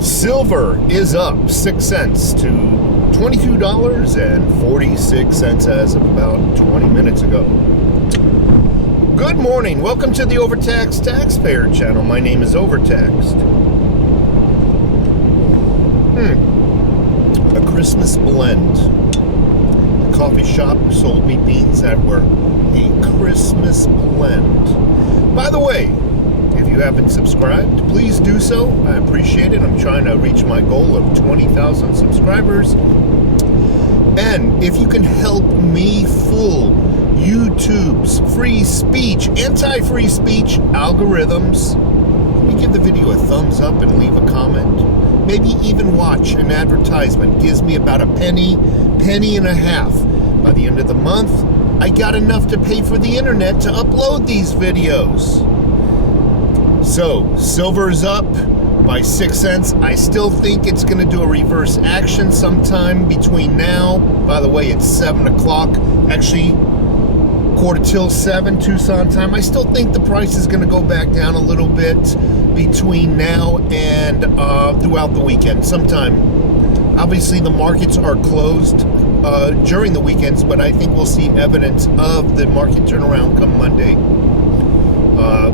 Silver is up 6 cents to $22.46 as of about 20 minutes ago. Good morning. Welcome to the Overtaxed Taxpayer channel. My name is Overtaxed. A Christmas blend. The coffee shop sold me beans that were a Christmas blend. By the way, if you haven't subscribed, please do so. I appreciate it. I'm trying to reach my goal of 20,000 subscribers. And if you can help me fool YouTube's free speech, anti-free speech algorithms, let me give the video a thumbs up and leave a comment. Maybe even watch an advertisement. Gives me about a penny and a half. By the end of the month, I got enough to pay for the internet to upload these videos. So, silver's up by 6 cents. I still think it's going to do a reverse action sometime between now. By the way, it's 7 o'clock. Actually, quarter till 7 Tucson time. I still think the price is going to go back down a little bit between now and throughout the weekend. Sometime. Obviously, the markets are closed during the weekends, but I think we'll see evidence of the market turnaround come Monday.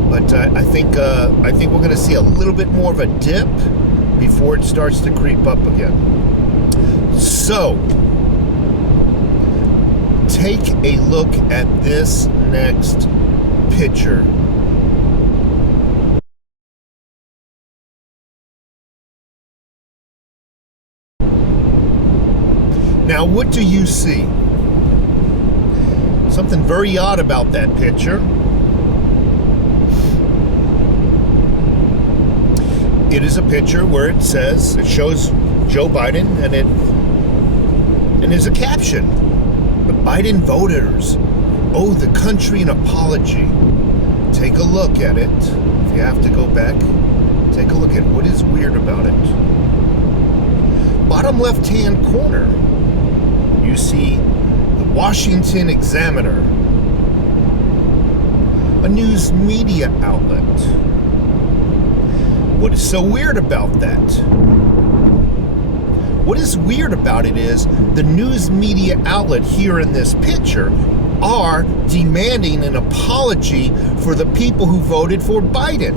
But I think we're going to see a little bit more of a dip before it starts to creep up again. So, take a look at this next picture. Now, what do you see? Something very odd about that picture. It is a picture where it shows Joe Biden, and there's a caption: "The Biden voters owe the country an apology." Take a look at it. If you have to go back, take a look at what is weird about it. Bottom left-hand corner, you see the Washington Examiner, a news media outlet. What is so weird about that? What is weird about it is the news media outlet here in this picture are demanding an apology for the people who voted for Biden.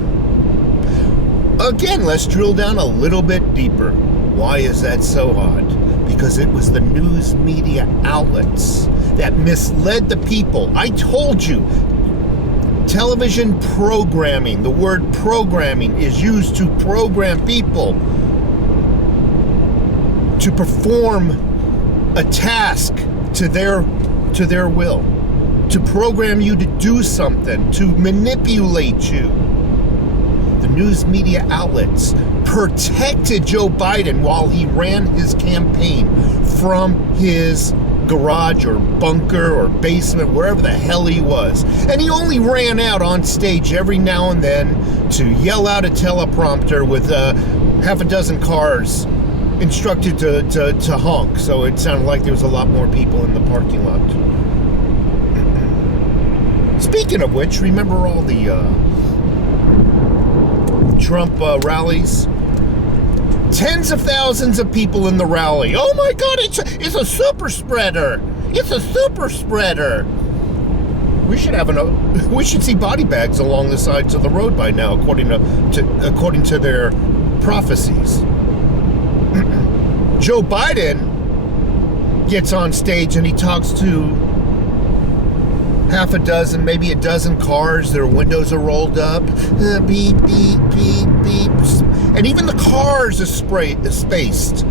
Again, let's drill down a little bit deeper. Why is that so odd? Because it was the news media outlets that misled the people. I told you, television programming, the word programming is used to program people to perform a task to their will, to program you to do something, to manipulate you. The news media outlets protected Joe Biden while he ran his campaign from his garage or bunker or basement, wherever the hell he was. And he only ran out on stage every now and then to yell out a teleprompter with half a dozen cars instructed to honk. So it sounded like there was a lot more people in the parking lot. Speaking of which, remember all the Trump rallies? Tens of thousands of people in the rally. Oh my God, it's a super spreader. It's a super spreader. We should see body bags along the sides of the road by now, according to their prophecies. Joe Biden gets on stage and he talks to half a dozen, maybe a dozen cars. Their windows are rolled up. Beep, beep, beep, beep. And even the cars are spaced.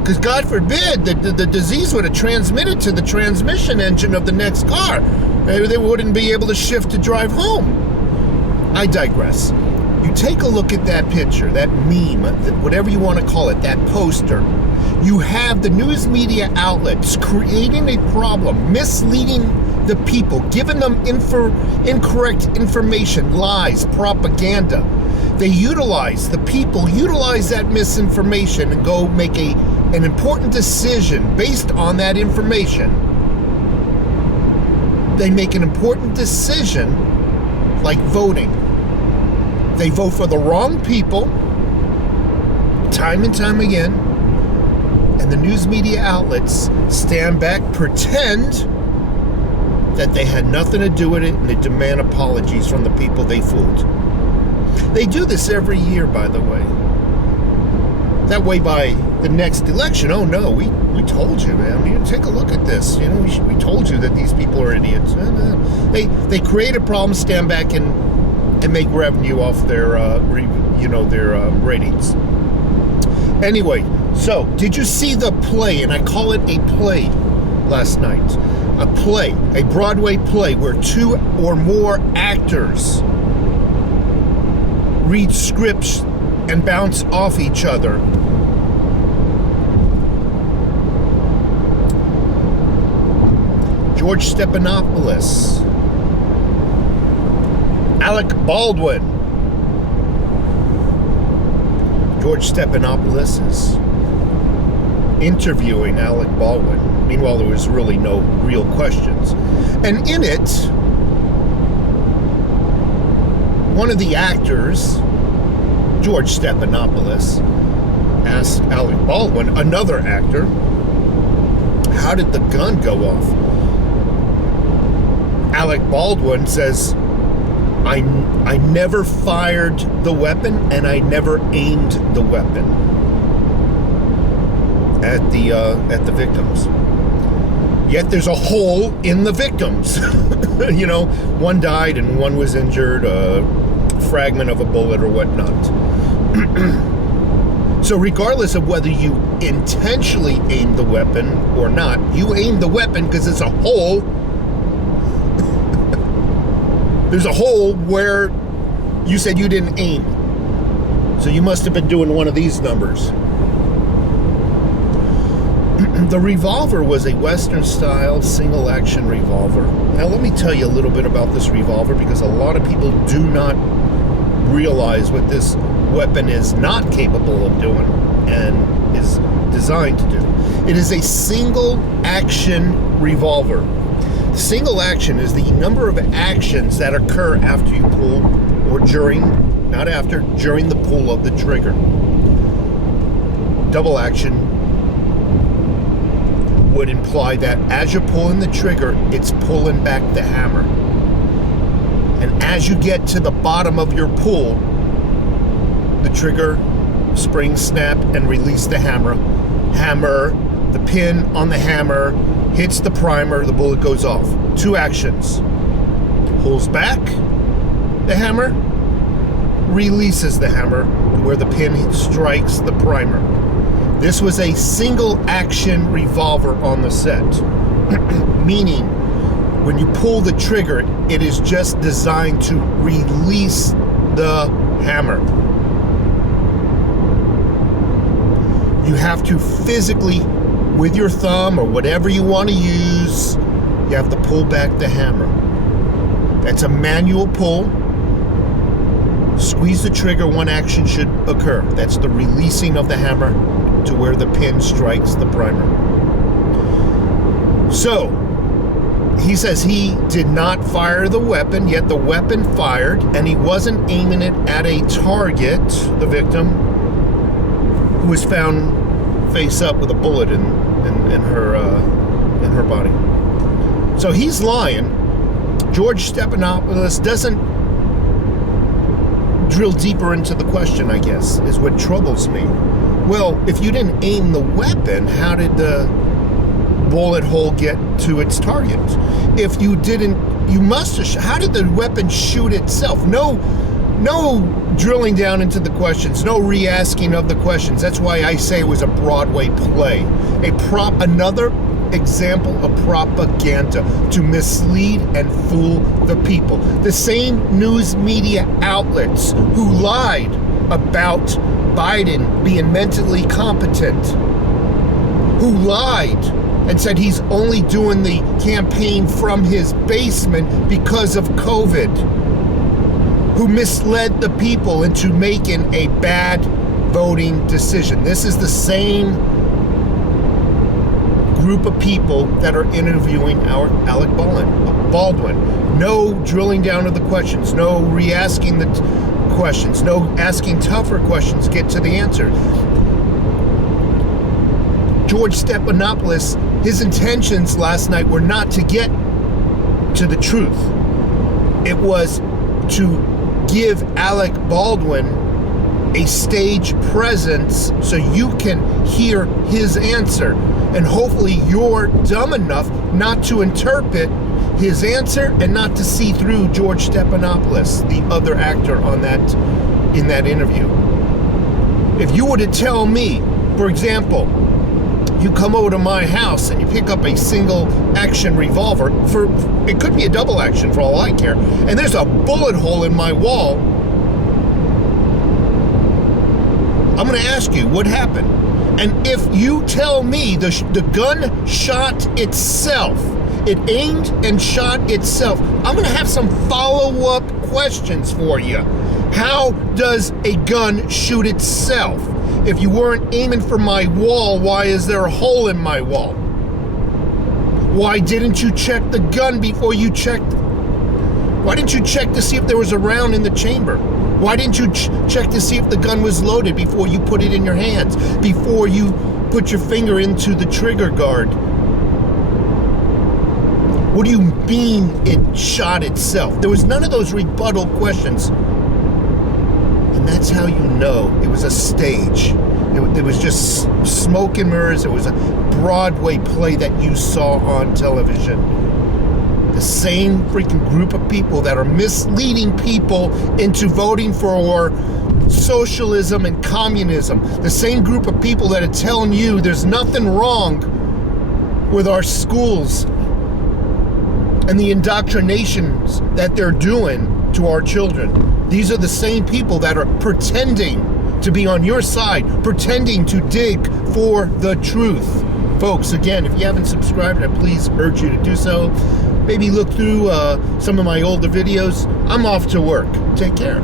Because God forbid the disease would have transmitted to the transmission engine of the next car. They wouldn't be able to shift to drive home. I digress. You take a look at that picture, that meme, whatever you want to call it, that poster. You have the news media outlets creating a problem, misleading the people, giving them incorrect information, lies, propaganda. The people utilize that misinformation and go make an important decision based on that information. They make an important decision like voting. They vote for the wrong people time and time again. And the news media outlets stand back, pretend that they had nothing to do with it, and they demand apologies from the people they fooled. They do this every year, by the way. That way, by the next election, oh no, we told you, man. You take a look at this. You know, we told you that these people are idiots. They create a problem, stand back, and make revenue off their ratings. Anyway, so did you see the play? And I call it a play last night. A play, a Broadway play where two or more actors read scripts and bounce off each other. George Stephanopoulos, Alec Baldwin. George Stephanopoulos is interviewing Alec Baldwin. Meanwhile, there was really no real questions. And in it, one of the actors, George Stephanopoulos, asked Alec Baldwin, another actor, how did the gun go off? Alec Baldwin says, I never fired the weapon and I never aimed the weapon at the victims. Yet there's a hole in the victims. You know, one died and one was injured, a fragment of a bullet or whatnot. So regardless of whether you intentionally aimed the weapon or not, you aimed the weapon because it's a hole. There's a hole where you said you didn't aim. So you must have been doing one of these numbers. The revolver was a Western-style single-action revolver. Now, let me tell you a little bit about this revolver, because a lot of people do not realize what this weapon is not capable of doing and is designed to do. It is a single-action revolver. Single action is the number of actions that occur after you pull, or during, not after, during the pull of the trigger. Double action would imply that as you're pulling the trigger, it's pulling back the hammer. And as you get to the bottom of your pull, the trigger springs snap and release the hammer. The pin on the hammer hits the primer, the bullet goes off. Two actions. Pulls back the hammer, releases the hammer where the pin strikes the primer. This was a single action revolver on the set. Meaning, when you pull the trigger, it is just designed to release the hammer. You have to physically, with your thumb or whatever you want to use, you have to pull back the hammer. That's a manual pull. Squeeze the trigger, one action should occur. That's the releasing of the hammer to where the pin strikes the primer. So, he says he did not fire the weapon, yet the weapon fired, and he wasn't aiming it at a target, the victim, who was found face up with a bullet in her body. So he's lying. George Stephanopoulos doesn't drill deeper into the question, I guess, is what troubles me. Well, if you didn't aim the weapon, how did the bullet hole get to its target? If you didn't, you must have. How did the weapon shoot itself? No drilling down into the questions, no re-asking of the questions. That's why I say it was a Broadway play. Another example of propaganda to mislead and fool the people. The same news media outlets who lied about Biden being mentally competent, who lied and said he's only doing the campaign from his basement because of COVID, who misled the people into making a bad voting decision. This is the same group of people that are interviewing our Alec Baldwin. No drilling down to the questions, no re-asking the questions, no asking tougher questions, get to the answer. George Stephanopoulos, his intentions last night were not to get to the truth. It was to give Alec Baldwin a stage presence so you can hear his answer. And hopefully you're dumb enough not to interpret his answer and not to see through George Stephanopoulos, the other actor on in that interview. If you were to tell me, for example, you come over to my house and you pick up a single action revolver, it could be a double action for all I care, and there's a bullet hole in my wall, I'm going to ask you what happened. And if you tell me the gun shot itself, it aimed and shot itself, I'm going to have some follow-up questions for you. How does a gun shoot itself? If you weren't aiming for my wall, why is there a hole in my wall? Why didn't you check the gun before you checked? Why didn't you check to see if there was a round in the chamber? Why didn't you check to see if the gun was loaded before you put it in your hands, before you put your finger into the trigger guard? What do you mean it shot itself? There was none of those rebuttal questions. And that's how you know it was a stage. It was just smoke and mirrors. It was a Broadway play that you saw on television. The same freaking group of people that are misleading people into voting for socialism and communism. The same group of people that are telling you there's nothing wrong with our schools and the indoctrinations that they're doing to our children. These are the same people that are pretending to be on your side, pretending to dig for the truth. Folks, again, if you haven't subscribed, I please urge you to do so. Maybe look through some of my older videos. I'm off to work. Take care.